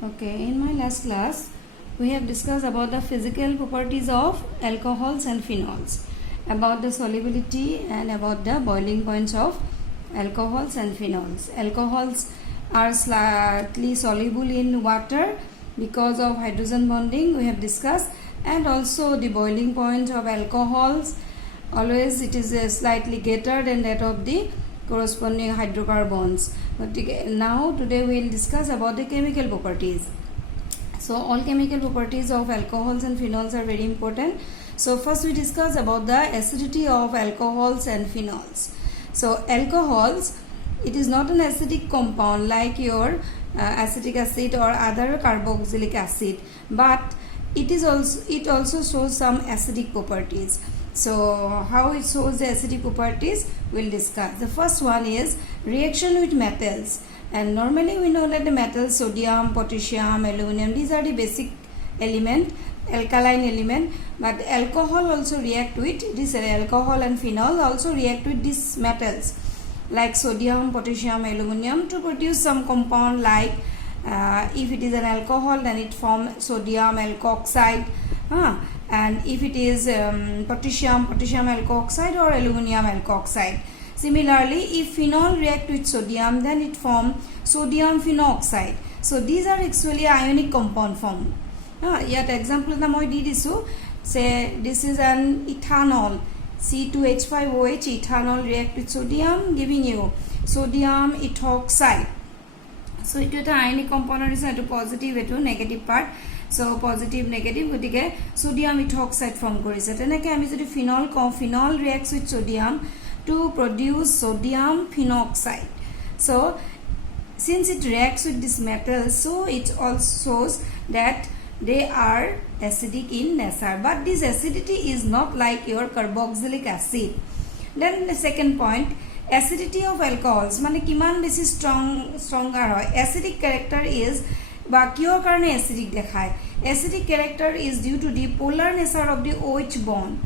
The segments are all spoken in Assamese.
Okay, in my last class, we have discussed about the physical properties of alcohols and phenols, about the solubility and about the boiling points of alcohols and phenols. Alcohols are slightly soluble in water because of hydrogen bonding we have discussed, and also the boiling point of alcohols, always it is slightly greater than that of the corresponding hydrocarbons. But now today we will discuss about the chemical properties. So all chemical properties of alcohols and phenols are very important. So first we discuss about the acidity of alcohols and phenols. So alcohols, it is not an acidic compound like your acetic acid or other carboxylic acid, but it also shows some acidic properties. So how it shows the acidic properties we'll discuss. The first one is reaction with metals, and normally we know that the metals sodium, potassium, aluminum, these are the basic element, alkaline element, but alcohol also react with this. Alcohol and phenol also react with these metals like sodium, potassium, aluminum to produce some compound like if it is an alcohol then it forms sodium alkoxide, and if it is potassium alkoxide or aluminum alkoxide. Similarly, if phenol react with sodium then it forms sodium phenoxide. So these are actually ionic compound form. Yet example na moi di disu, say this is an ethanol, C2H5OH, ethanol react with sodium giving you sodium ethoxide. So it is ionic component is a positive and negative part. So positive negative gotike sodium ethoxide form korise. Teneke ami jodi phenol kom, phenol reacts with sodium to produce sodium phenoxide. So since it reacts with this metal, so it also shows that they are acidic in nature, but this acidity is not like your carboxylic acid. Then the second point, acidity of alcohols, mane kiman besi stronger hoy. Acidic character is ba kior karone acidic dekhay. Acidic character is due to the polar nature of the OH bond.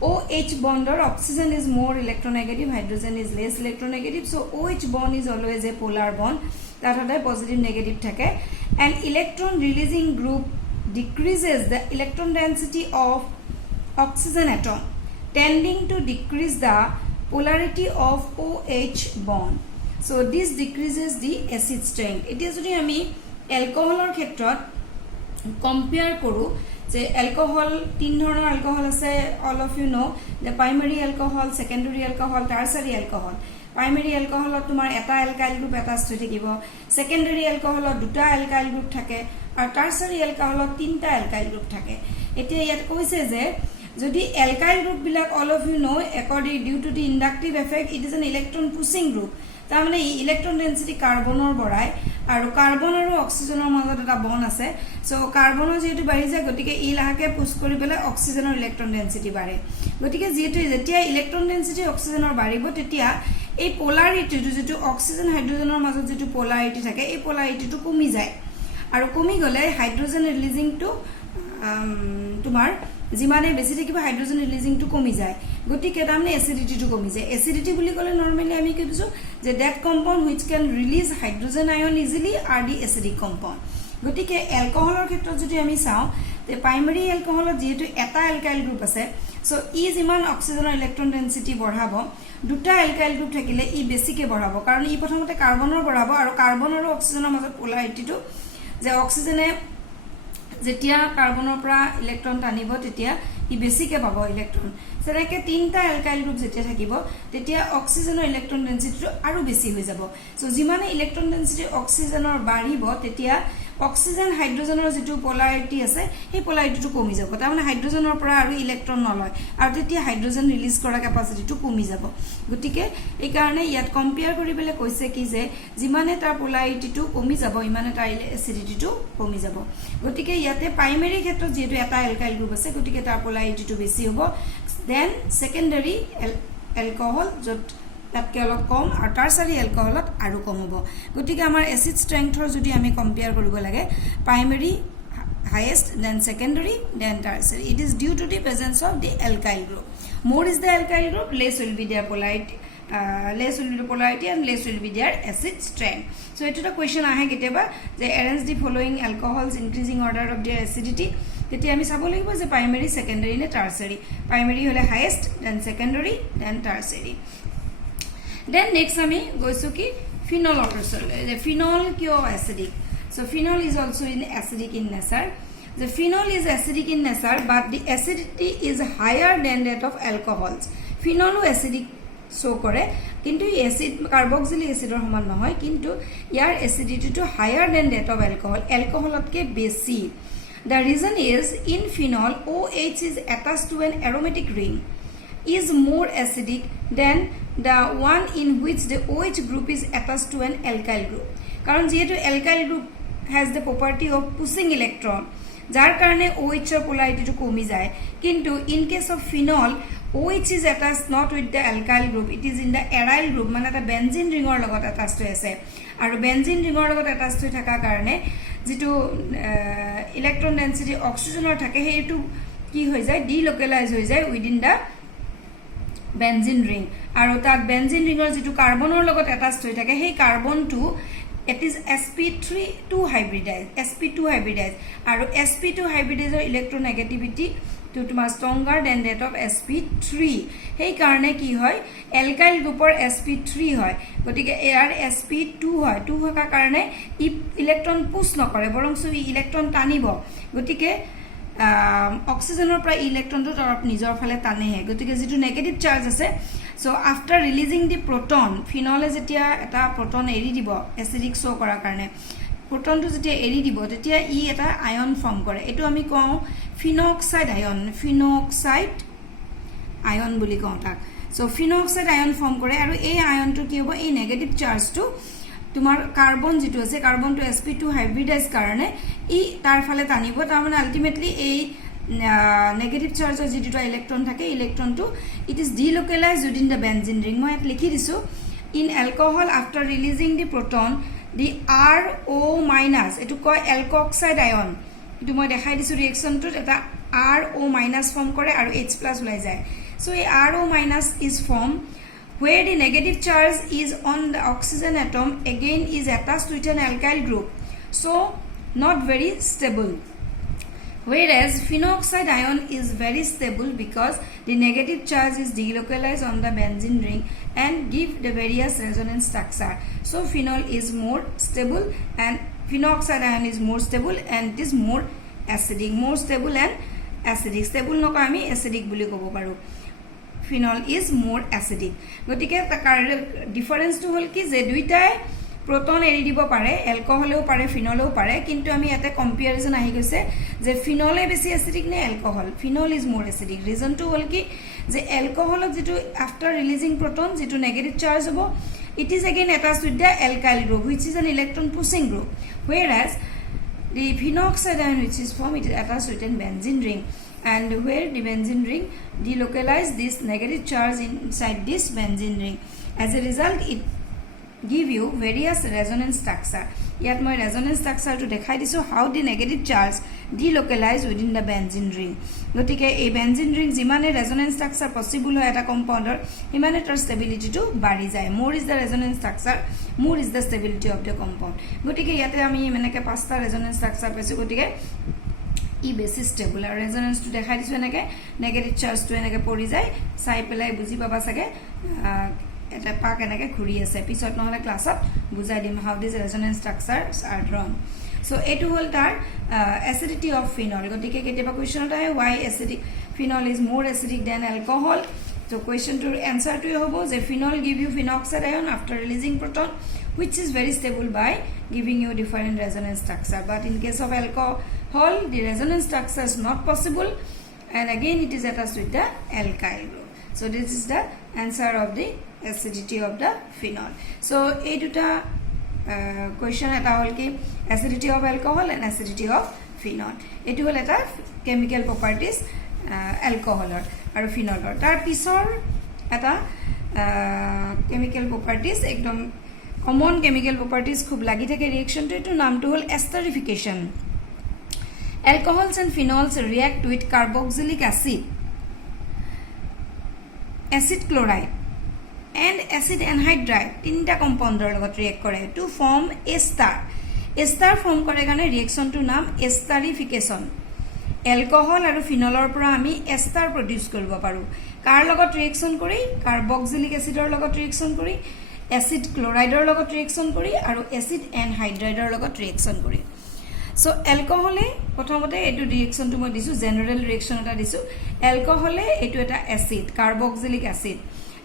OH bond or oxygen is more electronegative, hydrogen is less electronegative. So OH bond is always a polar bond that are positive negative thake. And electron releasing group decreases the electron density of oxygen atom, tending to decrease the polarity of OH bond. So this decreases the acid strength. It is really ami alcohol or khetrot compare koru je alcohol tin dhoroner alcohol ase, all of you know the primary alcohol, secondary alcohol, tertiary alcohol. Primary alcohol tomar eta alkyl group eta স্থিতি থাকিব, secondary alcohol দুটা alkyl group থাকে, আর tertiary alcohol তিনটা alkyl group থাকে. এতিয়া ইয়াত কৈছে যে যদি alkyl group বিলাক all of you know according due to the inductive effect it is an electron pushing group. তার মানে ইলেকট্রন ডেন্সিটি কাৰ্বনৰ বড়ায় আৰু কাৰ্বন আৰু অক্সিজেনৰ মাজত এটা বন্ড আছে। সো কাৰ্বনৰ যেটো বাঢ়ি যায় গতিকে ই লাহাকে পুশ কৰি পেলাই অক্সিজেনৰ ইলেকট্ৰন ডেন্সিটি বাঢ়ে। গতিকে যেতিয়া ইলেকট্ৰন ডেন্সিটি অক্সিজেনৰ বাঢ়িব তেতিয়া এই পোলাৰিটিটো যেটো অক্সিজেন হাইড্ৰোজেনৰ মাজত যেটো পোলাৰিটি থাকে এই পোলাৰিটিটো কমি যায়, আৰু কমি গলে হাইড্ৰোজেন ৰিলিজিংটো তোমাৰ যিমানে বেছি থাকিব হাইড্ৰোজেন ৰিলিজিংটো কমি যায়, গতিকে তাৰমানে এসিডিটিটো কমি যায়। এসিডিটি বুলি ক'লে নৰমালি আমি কি বুঝো যে that compound which can release hydrogen Ayan easily R the acidic compound. গতিকে অ্যালকোহলৰ ক্ষেত্ৰত যদি আমি চাওঁ তে প্ৰাইমাৰী অ্যালকোহলত যেহেতু এটা অ্যালকাইল গ্ৰুপ আছে, সো ই যিমান অক্সিজেনৰ ইলেকট্ৰন ডেন্সিটি বঢ়াব দুটা অ্যালকাইল গ্ৰুপ থাকিলে ই বেছিকে বঢ়াব, কাৰণ ই প্ৰথমতে কাৰ্বনৰ বঢ়াব আৰু কাৰ্বন আৰু অক্সিজেনৰ মাজত পোলাৰিটিটো যে অক্সিজেনে যেতিয়া কাৰ্বনৰ পৰা ইলেকট্ৰন টানিব তেতিয়া ই বেছিকে পাব ইলেকট্ৰন। সেনেকে তিনটা অ্যালকাইল গ্ৰুপ যেতিয়া থাকিব তেতিয়া অক্সিজেনৰ ইলেকট্ৰন ডেন্সিটিটো আৰু বেছি হৈ যাব। সো যিমানে ইলেকট্ৰন ডেন্সিটি অক্সিজেনৰ বাঢ়িব তেতিয়া অক্সিজেন হাইড্ৰোজেনৰ যেটো পোলাৰিটি আছে সেই পোলাৰিটিটো কমি যাব, তাৰ মানে হাইড্ৰোজেনৰ পৰা আৰু ইলেকট্ৰন নলয় আৰু তেতিয়া হাইড্ৰোজেন ৰিলিজ কৰা কেপাসিটিটো কমি যাব। গতিকে এই কাৰণে ইয়াত কম্পেয়াৰ কৰিবলৈ কৈছে কি যে যিমানে তাৰ পোলাৰিটিটো কমি যাব ইমানে তাৰ এসিডিটিটো কমি যাব। গতিকে ইয়াতে প্ৰাইমাৰী ক্ষেত্ৰত যেটো এটা অ্যালকাইল গ্ৰুপ আছে গতিকে তাৰ পোলাৰিটিটো বেছি হ'ব, দেন সেকেন্ডাৰী অ্যালকোহল যত তাতকে অলপ কম আৰু টাৰ্চাৰী অ্যালকোহলত আৰু কম হ'ব। গতিকে আমাৰ এসিড স্ট্ৰেংথৰ যদি আমি কম্পেয়াৰ কৰিব লাগে primary highest, then secondary, then tertiary. It is due to the presence of the alkyl group. More is the alkyl group, less will be their less will be the polarity and less will be their acid strength. So it is a question ahe keteba je arrange the following alcohols increasing order of their acidity. Teti ami sabo lagibo je primary, secondary ne tertiary. Primary hole highest, then secondary, then tertiary. Then next ami goisu ki phenol order. The phenol kyo acidic. So phenol is also in acidic in nature. The phenol is acidic in nature, but the acidity is higher than that of alcohols. Phenol acidic so kore, kintu acid carboxylic acid or saman nohoy, kintu yar acidity to higher than that of alcohol. Alcohol atke besi. The reason is in phenol OH is attached to an aromatic ring, is more acidic than the one in which the OH group is attached to an alkyl group. Karon jehetu alkyl group has the property of pushing electron, jar karone OH er polarity to komi jay, kintu in case of phenol OH is attached not with the alkyl group, it is in the aryl group, mane ta benzene ring or logot attached to ase, aru benzene ring or logot attached to thaka karone jitu electron density oxygen or thake hetu ki hoy jay delocalize hoy jay within the benzene ring, aru tar benzene ring or jitu carbon or logot attached hoy thake hei carbon to it is sp2 hybridized, sp2 hybridized, aru sp2 hybridized electronegativity to tumar stronger than that of sp3. Hei karone ki hoy alkyl group or sp3 hoy, gotike ar sp2 hoy, 2 hoka karone I electron push nokore borong so electron tanibo, gotike oxygen or pra electron to torop nijor phale tane he, gotike jitu negative charge ase. So after releasing the proton, phenol jetia eta proton eri dibo acidic so kora karone, proton to jetia eri dibo tetia I eta ion form kore, etu ami kau phenoxide ion, phenoxide ion buli kau tak. So phenoxide ion form kore aru ei ion to ki hobo ei negative charge to tumar carbon jitu ase, carbon to sp2 hybridize karone I tar phale tanibo, tar mane ultimately ei negative charge of jitu electron thake, electron to it is delocalized within the benzene ring. Moi et likhi disu in alcohol after releasing the proton the RO minus etu koi alkoxide ion, etu moi dekhai disu reaction to eta RO minus form kore aru H plus ulai jay. So a RO minus is formed where the negative charge is on the oxygen atom again is attached to an alkyl group, so not very stable. Whereas phenoxide ion is very stable because the negative charge is delocalized on the benzene ring and give the various resonance structure. So phenol is more stable and phenoxide ion is more stable and it is more acidic, more stable and acidic. Stable no kami acidic buli kobo paru. Phenol is more acidic. Gotike ta difference to hol ki je duitai proton eri dibo pare, alcohol o pare, phenol o pare, kintu ami ate comparison ahi goise je phenol e besi acidic ne alcohol, phenol is more acidic. Reason to hol ki je alcohol jitu after releasing proton jitu negative charge hobo, it is again attached with the alkyl group which is an electron pushing group, whereas the phenoxide ion which is formed it is attached with an benzene ring, and where the benzene ring delocalize this negative charge inside this benzene ring. As a result it give you various resonance structure. Yet my resonance structure to dekhai disu how the negative charge delocalize within the benzene ring. Gotike a benzene ring jimane resonance structure possible hoy eta compounder imane tar stability to bari jay. More is the resonance structure, more is the stability of the compound. Gotike yate ami meneke pasta resonance structure paisu, gotike I base stable aru resonance to dekhai disu enake negative charge to enake pori jay, sai pelai buji paba sage eta pak enake khuri ase pisot নহলে ক্লাছত বুজাই দিম how these resonance structures are drawn. So etu hol tar acidity of phenol. Gotike keteba question ta hai why acidic phenol is more acidic than alcohol. So question to answer to hobo je phenol give you phenoxide ion after releasing proton which is very stable by giving you different resonance structure, but in case of alcohol the resonance structure is not possible and again it is attached with the alkyl group. So this is the answer of the acidity of the phenol. So ei duta question eta hol ki acidity of alcohol and acidity of phenol. Etu hol eta chemical properties alcohol or phenol. Tar pisor eta chemical properties ekdom common chemical properties khub lagi thake reaction to etu naam to hol esterification. Alcohols and phenols react with carboxylic acid, acid chloride and acid anhydride তিনিটা কম্পাউণ্ডৰ লগত ৰিয়েক্ট কৰে to form ester ester form কৰে কাৰণে ৰিয়েকশ্যনটোৰ নাম এষ্টাৰিফিকেশ্যন এলকহল আৰু ফিনলৰ পৰা আমি এষ্টাৰ প্ৰডিউচ কৰিব পাৰোঁ কাৰ লগত ৰিয়েকশ্যন কৰি কাৰ্বক্সিলিক এচিডৰ লগত ৰিয়েকশ্যন কৰি এচিড ক্লৰাইডৰ লগত ৰিয়েকশ্যন কৰি আৰু এচিড এনহাইড্ৰাইডৰ লগত ৰিয়েকশ্যন কৰি সো এলকহলে প্ৰথমতে এইটো ৰিয়েকশ্যনটো মই দিছোঁ জেনেৰেল ৰিয়েকশ্যন এটা দিছোঁ এলকহলে এইটো এটা এচিড কাৰ্বক্সিলিক এচিড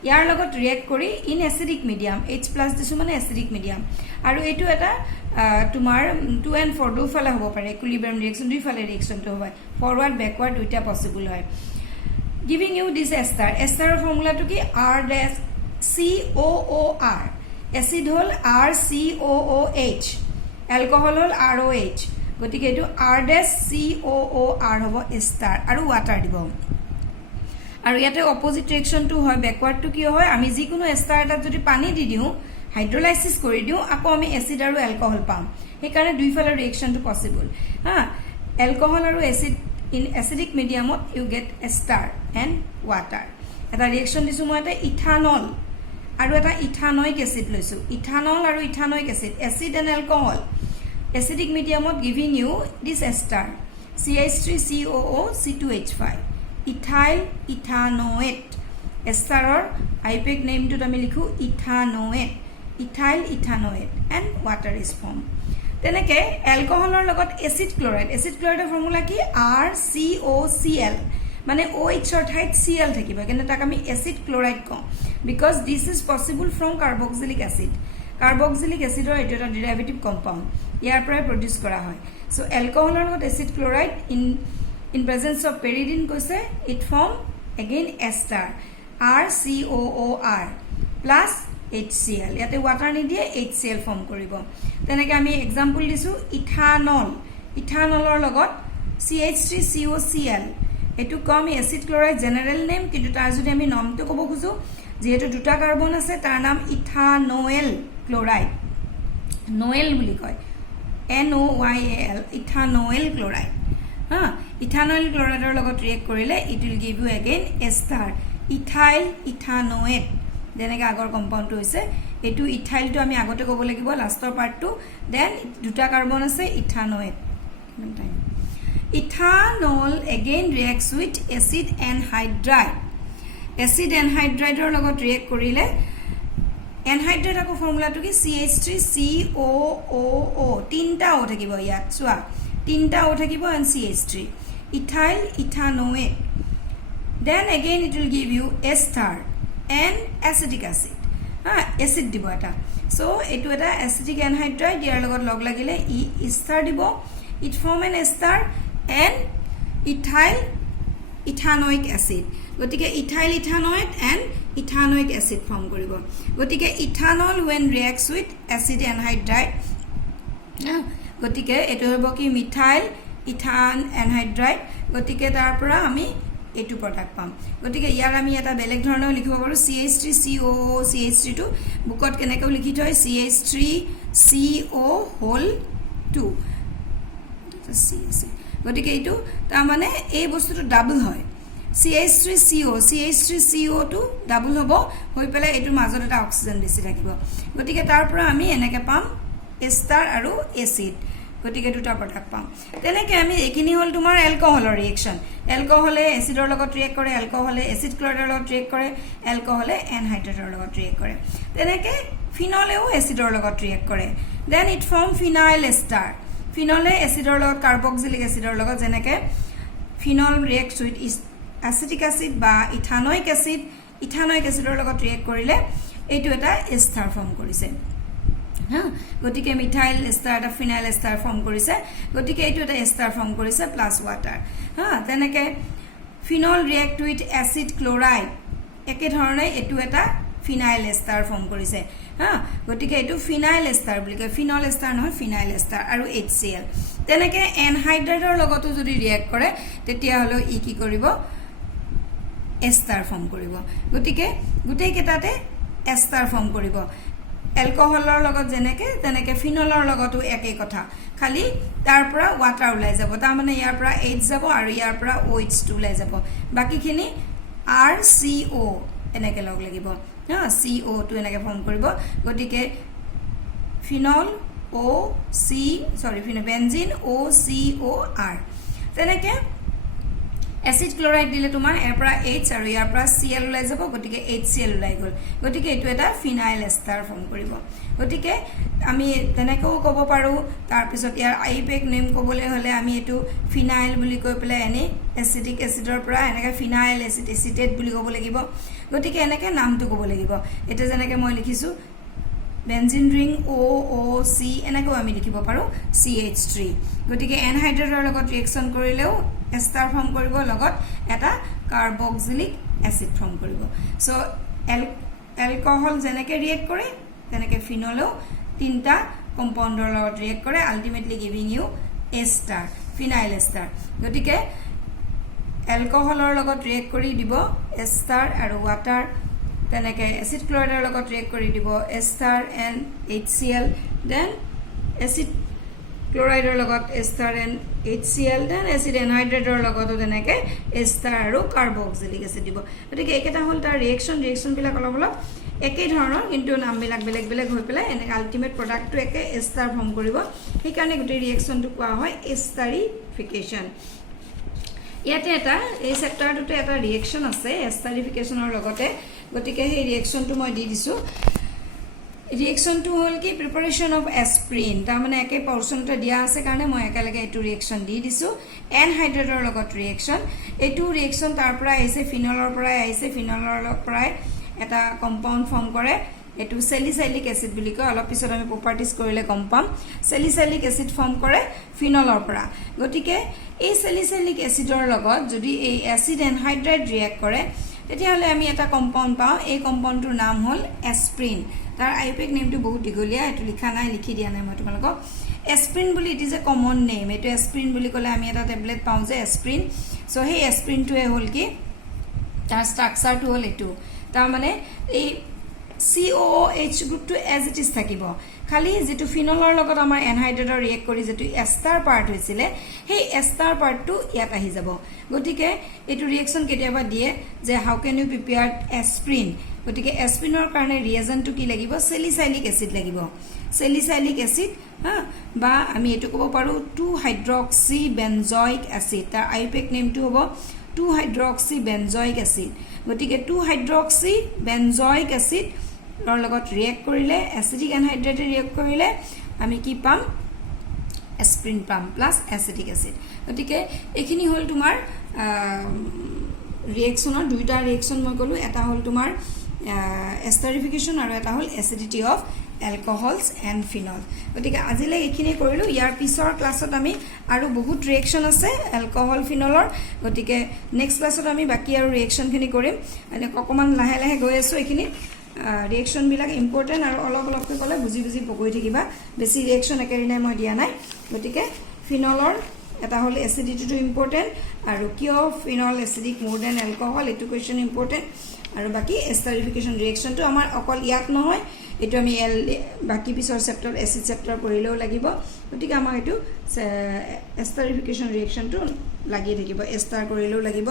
ইয়াৰ লগত ৰিয়েক্ট কৰি ইন এচিডিক মিডিয়াম H+ দিছোঁ মানে এচিডিক মিডিয়াম আৰু এইটো এটা তোমাৰ 2 and 4 দুফালে হ'ব পাৰে ইকুইলিব্ৰিয়াম ৰিয়েকশ্যন দুইফালে ৰিয়েকশ্যনটো হয় ফৰৱাৰ্ড বেকৱাৰ্ড দুইটা পসিবল হয় giving you this ester ester formula to ki R-COOR acid hol RCOOH alcohol hol ROH gotike etu R-COOR hobo ester aru water dibo aru yate opposite reaction to hoy backward to ki hoy ami jikono ester eta jodi pani di diu hydrolysis kori diu ako ami acid aru alcohol pam he kare dui fala reaction to possible ha alcohol aru acid in acidic medium you get ester and water eta reaction disu mo eta ethanol aru eta ethanoic acid loisu ethanol aru ethanoic acid and alcohol acidic medium giving you this ester CH3COO C2H5 ethyl ethanoate ester or IPAC name to tami likhu ethanoate ethyl ethanoate and water is formed teneke alcoholor logot acid chloride formula ki RCOCl mane OH or thait Cl thakibo kene tak ami acid chloride ko because this is possible from carboxylic acid or eto eta derivative compound yar pray produce kora hoy so alcoholor logot acid chloride in presence of pyridine koise it form again ester RCOOR plus HCl yate water ni die HCl form koribo teneke ami example disu ethanolor logot CH3COCl etu komi acid chloride general name kintu tar jodi ami nom to kobo khuju jehetu duta carbon ase tar naam ethanoyl chloride noel buli koy NOYL ethanoyl chloride ha ethanoyl chloride or logot react korile it will give you again ester ethyl ethanoate deneke agor compound to hoise etu ethyl to ami agote kobo lagibo lastor part to then duta carbon ase ethanoate ethanol again reacts with acid anhydride or logot react korile anhydride ako formula to ki CH3COOO tinta o thakibo yat swa tinta o thakibo and CH3 ethyl ethanoate then again it will give you ester and acetic acid acid dibo eta so etu eta acetic anhydride diar logot log lagile ester dibo it form an ester and ethyl ethanoic acid gotike ethyl ethanoate and ethanoic acid form koribo gotike ethanol when reacts with acid anhydride gotike etu hobo ki methyl ethan anhydride gotike tar pora ami etu product pam gotike yar ami eta belek dhoroner likhibo paru CH3COO CH3 to bookot keneke likhi thoy CH3CO whole 2 গতিকে এইটো তা মানে এই বস্তুটো ডাবল হয় CH3CO টো ডাবল হ'ব হৈ পেলাই এইটো মাজত এটা অক্সিজেন বেছি থাকিব গতিকে তাৰ পৰা আমি এনেকে পাম এষ্টাৰ আৰু এচিড গতিকে দুটা প্ৰডাক্ট পাম তেনেকে আমি একিনি হল তোমাৰ এলকহলৰ ৰিয়েকচন এলকহলে এচিডৰ লগত ৰিয়েক্ট কৰে এলকহলে এচিড ক্লৰাইডৰ লগত ৰিয়েক্ট কৰে এলকহলে এনহাইড্ৰাইডৰ লগত ৰিয়েক্ট কৰে তেনেকে ফিনলেও এচিডৰ লগত ৰিয়েক্ট কৰে then it form phenyl ester ফিনলে এচিডৰ লগত কাৰ্বক্সিলিক এচিডৰ লগত যেনেকে phenol reacts with acetic acid বা ইথানোইক এচিডৰ লগত ৰিয়েক্ট কৰিলে এইটো এটা এষ্টাৰ ফৰ্ম কৰিছে গতিকে মিথাইল এষ্টাৰ এটা ফিনাইল এষ্টাৰ ফৰ্ম কৰিছে গতিকে এইটো এটা এষ্টাৰ ফৰ্ম কৰিছে প্লাস ওয়াটাৰ তেনেকে phenol react with acid chloride একে ধৰণে এইটো এটা ফিনাইল এষ্টাৰ ফৰ্ম কৰিছে গতিকে এইটো ফিনাইল এষ্টাৰ বুলি কয় ফিনল এষ্টাৰ নহয় ফিনাইল এষ্টাৰ আৰু HCl তেনেকে এনহাইড্ৰাইডৰ লগতো যদি ৰিয়েক্ট কৰে তেতিয়া হলো ই কি কৰিব এষ্টাৰ ফৰ্ম কৰিব গতিকে গুটেই কেটাতে এষ্টাৰ ফৰ্ম কৰিব এলকহলৰ লগত যেনেকে তেনেকে ফিনলৰ লগতো একেই কথা খালি তাৰ পৰা ওয়াটাৰ ওলাই যাব তাৰ মানে ইয়াৰ পৰা H যাব আৰু ইয়াৰ পৰা OH2 ওলাই যাব বাকিখিনি RCO এনেকে লগ লাগিব হা CO2 এনেকৈ ফৰ্ম কৰিব গতিকে ফিনল বেনজিন OCOR তেনেকৈ এসিড ক্লোৰাইড দিলে তোমাৰ এৰ পৰা H আৰু ইয়াৰ পৰা Cl ওলাই যাব গতিকে HCl ওলাই গল গতিকে এটো এটা ফিনাইল এস্টার ফর্ম কৰিব গতিকে আমি তেনেকেও ক'ব পাৰো তাৰ পিছত ইয়াৰ আইপেক নেম ক'বলে হলে আমি এটো ফিনাইল বুলি কৈ পেলাই এনে এসিডিক এসিডৰ পৰা এনেকে ফিনাইল এসিড এসিটেট বুলি ক'ব লাগিব গতিকে এনেকে নামটো ক'ব লাগিব এটা যেনেকে মই লিখিছো বেনজিন ring OOC এনেকৈ আমি লিখিব পাৰো CH3 গতিকে এনহাইড্ৰেটৰ লগত ৰিঅ্যাকশন কৰিলেও এস্টাৰ ফৰ্ম কৰিব লগত এটা কাৰ্বক্সিলিক অ্যাসিড ফৰ্ম কৰিব সো অ্যালকোহল যেনেকে ৰিঅ্যাক্ট কৰে তেনেকে ফিনলও তিনটা কম্পাউন্ডৰ লগত ৰিঅ্যাক্ট কৰে আলটিমেটলি গিভিং ইউ এস্টাৰ ফিনাইল এস্টাৰ গতিকে অ্যালকোহলৰ লগত ৰিঅ্যাক্ট কৰি দিব এস্টাৰ আৰু ওয়াটাৰ তেনেকে এসিড ক্লোৰাইডৰ লগত ৰিঅ্যাক্ট কৰি দিব এস্টাৰ এন্ড HCl দেন এসিড ক্লোৰাইডৰ লগত এস্টাৰ এন্ড HCl দেন এসিড এনহাইড্ৰেটৰ লগত তেনেকে এস্টাৰ আৰু কাৰ্বক্সিলিক এসিড দিব গতিকে একেটা হল তাৰ ৰিঅ্যাকশন বিলাক অলপ একেই ধৰণৰ কিন্তু নামবিলাক বেলেগ বেলেগ হৈ পেলাই এনে আলটিমেট প্ৰডাক্টটো একে এস্টাৰ ফৰ্ম কৰিব সেই কাৰণে গোটে ৰিঅ্যাকশনটো কোৱা হয় এস্টাৰিফিকেশন ইয়াতে এটা এই চেপ্টাৰটোতে এটা ৰিঅ্যাকশন আছে এস্টাৰিফিকেশনৰ লগতে গতিকে সেই ৰিঅ্যাকশনটো মই দি দিছো ৰিঅ্যাকশনটো হল কি প্ৰিপাৰেচন অফ এস্প্ৰিন তাৰ মানে একে পৰ্চনটা দিয়া আছে কাৰণে মই একেলগে এটো ৰিঅ্যাকশন দি দিছো এনহাইড্ৰেটৰ লগত ৰিঅ্যাকশন এটো ৰিঅ্যাকশন তাৰ পৰা আহিছে ফিনলৰ পৰা আহিছে ফিনলৰ পৰা এটা কম্পাউন্ড ফৰ্ম কৰে এটো স্যালিসাইলিক এসিড বুলি কয় অলপ পিছত আমি প্ৰপাৰ্টিজ কৰিলে গম পাম স্যালিসাইলিক এসিড ফৰ্ম কৰে ফিনলৰ পৰা গতিকে এই স্যালিসাইলিক এসিডৰ লগত যদি এই এসিড এনহাইড্ৰেট ৰিঅ্যাক্ট কৰে তেতিয়াহলে আমি এটা কম্পাউন্ড পাও এই কম্পাউন্ডটোৰ নাম হল এস্প্ৰিন তাৰ আইপেক নেমটো বহুত দীঘলীয়া এটো লিখা নাই লিখি দিয়া নাই মই তোমালোকক এস্প্ৰিন বুলি it is a common name এটো এস্প্ৰিন বুলি কলে আমি এটা ট্যাবলেট পাও যে এস্প্ৰিন সো সেই এস্প্ৰিনটোৱে হল কি তাৰ স্ট্ৰাকচাৰটো হল এটো তাৰ মানে এই COOH গ্ৰুপটো এজ ইট ইজ থাকিব খালি যেটো ফিনলৰ লগত আমাৰ এনহাইড্ৰেটৰ ৰিঅ্যাক্ট কৰি যেটো এস্টাৰ পাৰ্ট হৈছিলে সেই এস্টাৰ পাৰ্টটো ইয়াত আহি যাব গতিকে এটো ৰিঅ্যাকশন কেতিয়াবা দিয়ে যে হাউ ক্যান ইউ প্ৰিপেয়াৰ এস্প্ৰিন গতিকে এস্প্ৰিনৰ কাৰণে ৰিএজেন্টটো কি লাগিব স্যালিসাইলিক এসিড লাগিব স্যালিসাইলিক এসিড বা আমি এটো ক'ব পাৰো 2 হাইড্ৰক্সি বেনজয়িক এসিড তাৰ আইপেক নেমটো হ'ব 2 হাইড্ৰক্সি বেনজয়িক এসিড গতিকে 2 হাইড্ৰক্সি বেনজয়িক এসিড ৰ লগত ৰিঅ্যাক্ট কৰিলে এসিডিক এনহাইড্ৰেটে ৰিঅ্যাক্ট কৰিলে আমি কি পাম এস্প্ৰিন পাম প্লাস এসিডিক এসিড গতিকে এখিনি হল তোমাৰ ৰিঅ্যাকশনৰ দুইটা ৰিঅ্যাকশন মই কলো এটা হল তোমাৰ এস্টাৰিফিকেশন আৰু এটা হল acidity of alcohols and phenol গতিকে আজিলে এখিনি কৰিলো ইয়াৰ পিছৰ ক্লাছত আমি আৰু বহুত ৰিঅ্যাকশন আছে alcohol phenolৰ গতিকে নেক্সট ক্লাছত আমি বাকি আৰু ৰিঅ্যাকশন খিনি কৰিম মানে অকমান লাহে লাহে গৈ আছো এখিনি ৰিঅ্যাকশন বিলাক ইম্পৰ্টেন্ট আৰু অলপকৈ কলে বুজি পকৈ থাকিবা বেছি ৰিঅ্যাকশন একেৰিনাই মই দিয়া নাই গতিকে ফিনলৰ এটা হল এসিডিটিটো ইম্পৰ্টেন্ট আৰু কিয় ফিনল এসিডিক মোৰ দেন alcohol এটো কোৱেশ্চন ইম্পৰ্টেন্ট আৰু বাকি এস্টাৰিফিকেশন ৰিঅ্যাকশনটো আমাৰ অকল ইয়াত নহয় এটো আমি বাকি পিছৰ চেপ্টাৰ এসিড চেপ্টাৰ পঢ়িলেও লাগিব গতিকে আমাৰ এটো এস্টাৰিফিকেশন ৰিঅ্যাকশনটো লাগি থাকিব এস্টাৰ কৰিলেও লাগিব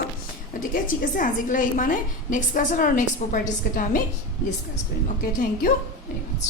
গতিকে ঠিক আছে আজিলৈ মানে নেক্সট ক্লাছত আৰু নেক্সট প্ৰপাৰ্টিজ কেটা আমি ডিসকাস কৰিম okay thank you very mass